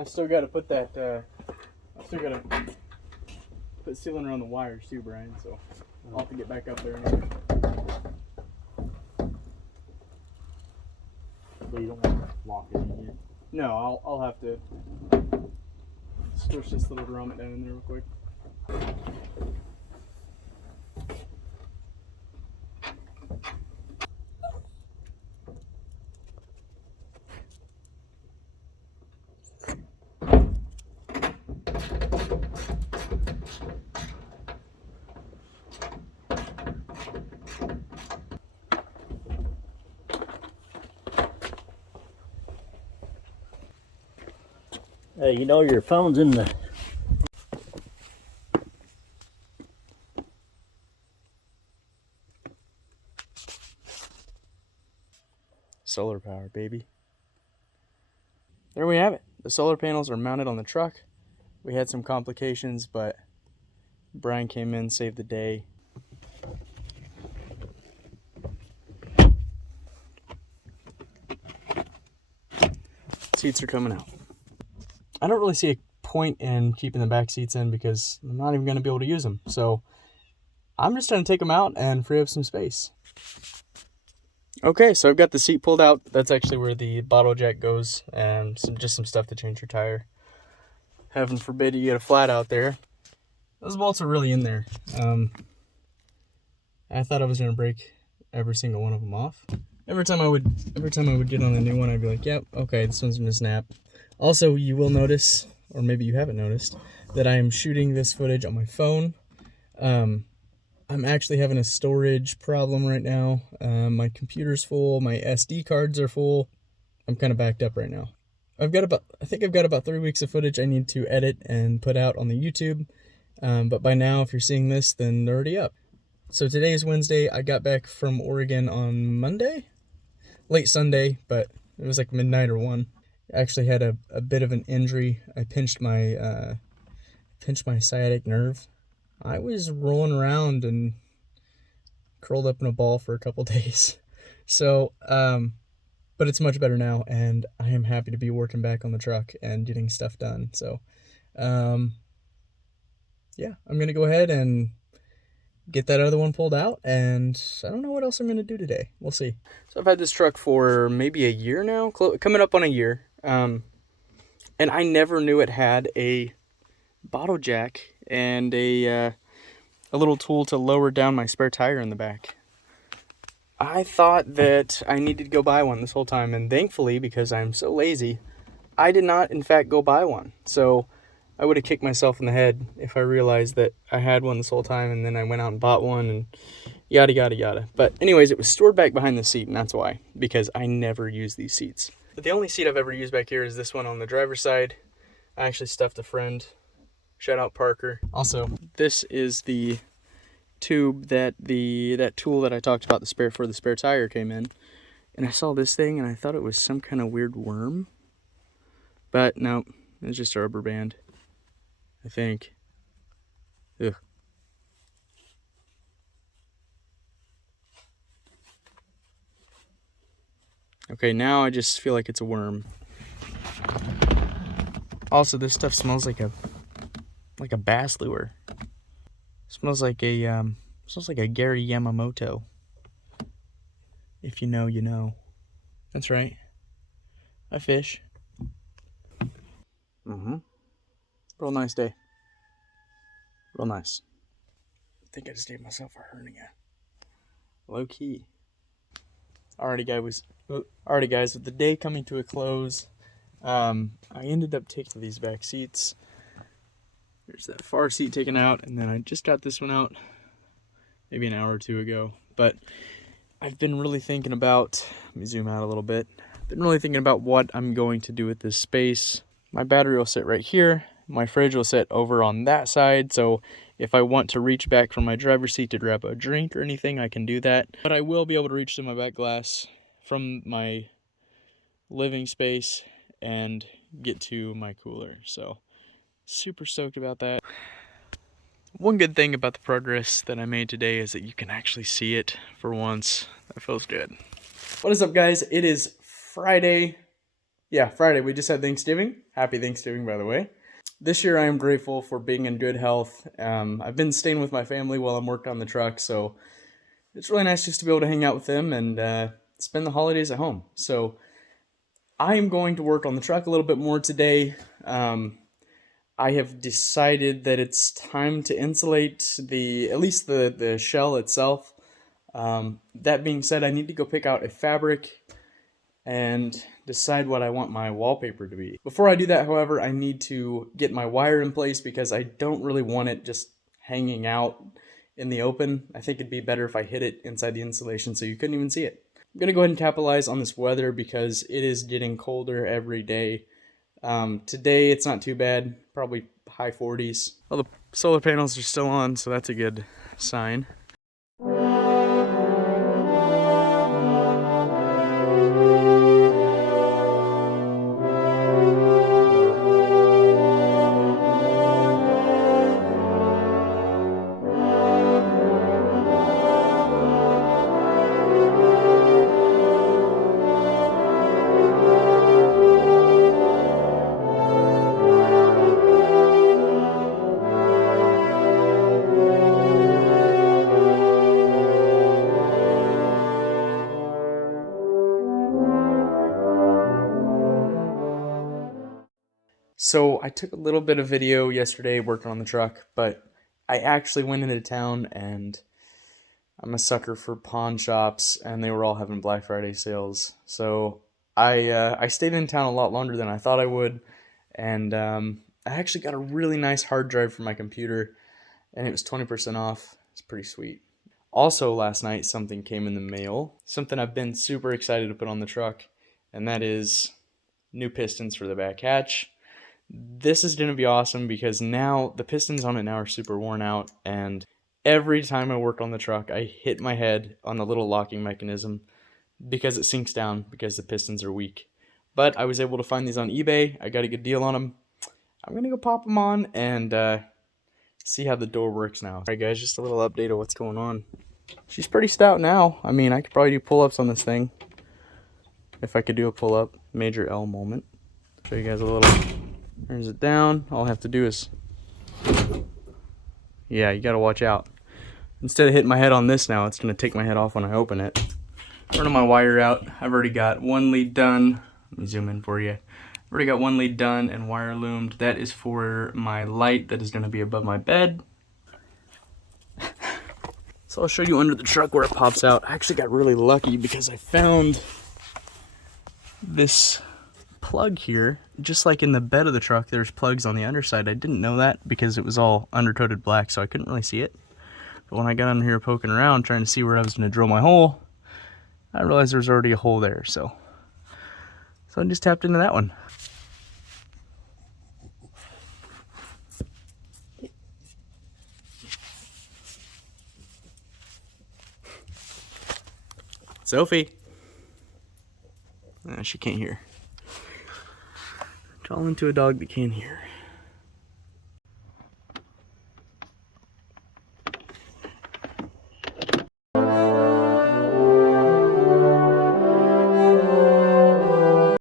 I still got to put that, I still got to put sealant around the wires too, Brian, so I'll have to get back up there anyway. But you don't want to lock it in yet? No, I'll have to switch this little grommet down in there real quick. Hey, you know your phone's in the... Solar power, baby. There we have it. The solar panels are mounted on the truck. We had some complications, but Brian came in, saved the day. Seats are coming out. I don't really see a point in keeping the back seats in because I'm not even going to be able to use them. So I'm just going to take them out and free up some space. Okay, so I've got the seat pulled out. That's actually where the bottle jack goes, and just some stuff to change your tire. Heaven forbid you get a flat out there. Those bolts are really in there. I thought I was gonna break every single one of them off. Every time I would get on a new one, I'd be like, "Yep, okay, this one's gonna snap." Also, you will notice, or maybe you haven't noticed, that I am shooting this footage on my phone. I'm actually having a storage problem right now. My computer's full, my SD cards are full. I'm kind of backed up right now. I think I've got about 3 weeks of footage I need to edit and put out on the YouTube. But by now, if you're seeing this, then they're already up. So today is Wednesday. I got back from Oregon on Monday, late Sunday, but it was like midnight or 1. I actually had a bit of an injury. I pinched my sciatic nerve. I was rolling around and curled up in a ball for a couple days. So, but it's much better now, and I am happy to be working back on the truck and getting stuff done. So, yeah, I'm going to go ahead and get that other one pulled out, and I don't know what else I'm going to do today. We'll see. So I've had this truck for maybe a year now, coming up on a year, and I never knew it had a bottle jack and a little tool to lower down my spare tire in the back. I thought that I needed to go buy one this whole time, and thankfully, because I'm so lazy, I did not, in fact, go buy one. So I would have kicked myself in the head if I realized that I had one this whole time, and then I went out and bought one, and yada, yada, yada. But anyways, it was stored back behind the seat, and that's why, because I never use these seats. But the only seat I've ever used back here is this one on the driver's side. I actually stuffed a friend. Shout out Parker. Also, this is the tube that that tool that I talked about for the spare tire came in. And I saw this thing and I thought it was some kind of weird worm. But no, it's just a rubber band, I think. Ugh. Okay, now I just feel like it's a worm. Also, this stuff smells like a bass lure. Smells like a Gary Yamamoto. If you know, you know. That's right. I fish. Real nice day. Real nice. I think I just gave myself a hernia. Low key. Alrighty, guys, with the day coming to a close, I ended up taking these back seats. There's that far seat taken out, and then I just got this one out maybe an hour or two ago. But I've been really thinking about, let me zoom out a little bit. I've been really thinking about what I'm going to do with this space. My battery will sit right here. My fridge will sit over on that side. So if I want to reach back from my driver's seat to grab a drink or anything, I can do that. But I will be able to reach to my back glass from my living space and get to my cooler. So super stoked about that. One good thing about the progress that I made today is that you can actually see it for once. That feels good. What is up, guys? It is Friday. Yeah, Friday. We just had Thanksgiving. Happy Thanksgiving, by the way. This year I am grateful for being in good health. I've been staying with my family while I'm working on the truck, so it's really nice just to be able to hang out with them and spend the holidays at home. So I am going to work on the truck a little bit more today. I have decided that it's time to insulate at least the shell itself. That being said, I need to go pick out a fabric and decide what I want my wallpaper to be. Before I do that, however, I need to get my wire in place because I don't really want it just hanging out in the open. I think it'd be better if I hid it inside the insulation so you couldn't even see it. I'm gonna go ahead and capitalize on this weather because it is getting colder every day. Today it's not too bad, probably high 40s. Well, the solar panels are still on, so that's a good sign. So I took a little bit of video yesterday working on the truck, but I actually went into town and I'm a sucker for pawn shops and they were all having Black Friday sales. So I stayed in town a lot longer than I thought I would, and I actually got a really nice hard drive for my computer and it was 20% off. It's pretty sweet. Also last night something came in the mail, something I've been super excited to put on the truck, and that is new pistons for the back hatch. This is going to be awesome because now the pistons on it now are super worn out, and every time I work on the truck I hit my head on the little locking mechanism because it sinks down because the pistons are weak. But I was able to find these on eBay. I got a good deal on them. I'm going to go pop them on and see how the door works now. Alright guys, just a little update of what's going on. She's pretty stout now. I mean, I could probably do pull-ups on this thing. If I could do a pull-up, major L moment. Show you guys a little. Turns it down. All I have to do is, yeah, you gotta watch out. Instead of hitting my head on this now, it's gonna take my head off when I open it. Running my wire out. I've already got one lead done. Let me zoom in for you. I've already got one lead done and wire loomed. That is for my light that is gonna be above my bed. So I'll show you under the truck where it pops out. I actually got really lucky because I found this plug here. Just like in the bed of the truck, there's plugs on the underside. I didn't know that because it was all undercoated black, so I couldn't really see it. But when I got under here poking around trying to see where I was going to drill my hole, I realized there was already a hole there. So I just tapped into that one. Sophie. She can't hear. Call into a dog that can't hear.